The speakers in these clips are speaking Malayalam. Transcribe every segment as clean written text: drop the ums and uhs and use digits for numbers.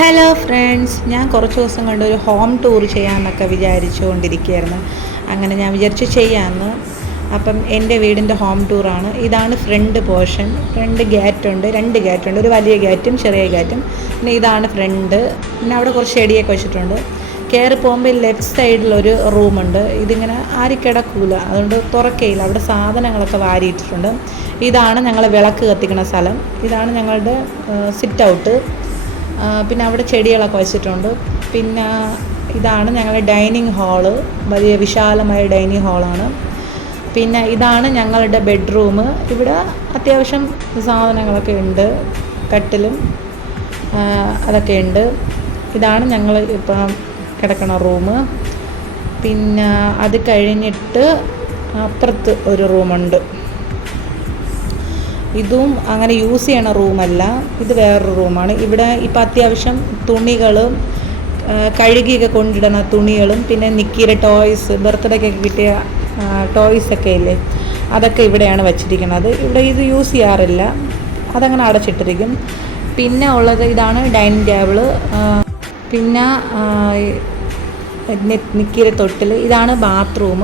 ഹലോ ഫ്രണ്ട്സ്, ഞാൻ കുറച്ച് ദിവസം കൊണ്ട് ഒരു ഹോം ടൂർ ചെയ്യാമെന്നൊക്കെ വിചാരിച്ചുകൊണ്ടിരിക്കുകയായിരുന്നു. അങ്ങനെ ഞാൻ വിചാരിച്ചു ചെയ്യാമെന്ന്. അപ്പം എൻ്റെ വീടിൻ്റെ ഹോം ടൂറാണ്. ഇതാണ് ഫ്രണ്ട് പോർഷൻ. ഫ്രണ്ട് ഗേറ്റുണ്ട്, 2 ഗേറ്റുണ്ട്, ഒരു വലിയ ഗേറ്റും ചെറിയ ഗേറ്റും. പിന്നെ ഇതാണ് ഫ്രണ്ട്. പിന്നെ അവിടെ കുറച്ച് ചെടിയൊക്കെ വെച്ചിട്ടുണ്ട്. കയറി പോകുമ്പോൾ ലെഫ്റ്റ് സൈഡിലൊരു റൂമുണ്ട്. ഇതിങ്ങനെ ആരും കിടക്കൂല, അതുകൊണ്ട് തുറക്കയില്ല. അവിടെ സാധനങ്ങളൊക്കെ വാരിയിട്ടിട്ടുണ്ട്. ഇതാണ് ഞങ്ങൾ വിളക്ക് കത്തിക്കുന്ന സ്ഥലം. ഇതാണ് ഞങ്ങളുടെ സിറ്റ് ഔട്ട്. പിന്നെ അവിടെ ചെടികളൊക്കെ വെച്ചിട്ടുണ്ട്. പിന്നെ ഇതാണ് ഞങ്ങളുടെ ഡൈനിങ് ഹാള്. വലിയ വിശാലമായ ഡൈനിങ് ഹാളാണ്. പിന്നെ ഇതാണ് ഞങ്ങളുടെ ബെഡ്റൂം. ഇവിടെ അത്യാവശ്യം സാധനങ്ങളൊക്കെ ഉണ്ട്, കട്ടിലും അതൊക്കെ ഉണ്ട്. ഇതാണ് ഞങ്ങൾ ഇപ്പം കിടക്കണ റൂം. പിന്നെ അത് കഴിഞ്ഞിട്ട് അപ്പുറത്ത് ഒരു റൂമുണ്ട്. ഇതും അങ്ങനെ യൂസ് ചെയ്യണ റൂമല്ല, ഇത് വേറൊരു റൂമാണ്. ഇവിടെ ഇപ്പം അത്യാവശ്യം തുണികളും കഴുകിയൊക്കെ കൊണ്ടിടുന്ന തുണികളും പിന്നെ നിക്കിയുടെ ടോയ്സ്, ബർത്ത്ഡേക്കൊക്കെ കിട്ടിയ ടോയ്സൊക്കെ ഇല്ലേ, അതൊക്കെ ഇവിടെയാണ് വച്ചിരിക്കുന്നത്. ഇവിടെ ഇത് യൂസ് ചെയ്യാറില്ല, അതങ്ങനെ അടച്ചിട്ടിരിക്കും. പിന്നെ ഉള്ളത് ഇതാണ് ഡൈനിങ് ടേബിള്. പിന്നെ നിക്കിയുടെ തൊട്ടിൽ. ഇതാണ് ബാത്റൂം.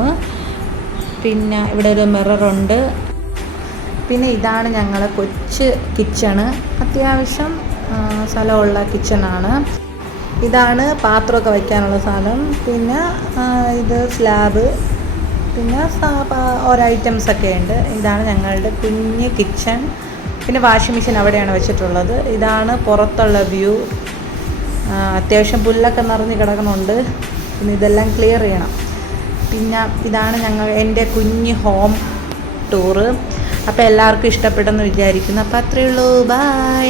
പിന്നെ ഇവിടെ ഒരു മിററുണ്ട്. പിന്നെ ഇതാണ് ഞങ്ങളെ കൊച്ച് കിച്ചണ്. അത്യാവശ്യം സ്ഥലമുള്ള കിച്ചണാണ്. ഇതാണ് പാത്രമൊക്കെ വയ്ക്കാനുള്ള സാധനം. പിന്നെ ഇത് സ്ലാബ്, പിന്നെ ഓരോ ഐറ്റംസൊക്കെ ഉണ്ട്. ഇതാണ് ഞങ്ങളുടെ കുഞ്ഞ് കിച്ചൺ. പിന്നെ വാഷിംഗ് മെഷീൻ അവിടെയാണ് വെച്ചിട്ടുള്ളത്. ഇതാണ് പുറത്തുള്ള വ്യൂ. അത്യാവശ്യം പുല്ലൊക്കെ നിറഞ്ഞ് കിടക്കുന്നുണ്ട്. പിന്നെ ഇതെല്ലാം ക്ലിയർ ചെയ്യണം. പിന്നെ ഇതാണ് എൻ്റെ കുഞ്ഞ് ഹോം ടൂറ്. അപ്പോൾ എല്ലാവർക്കും ഇഷ്ടപ്പെട്ടെന്ന് വിചാരിക്കുന്നു. അപ്പോൾ അത്രയേ ഉള്ളൂ. ബൈ.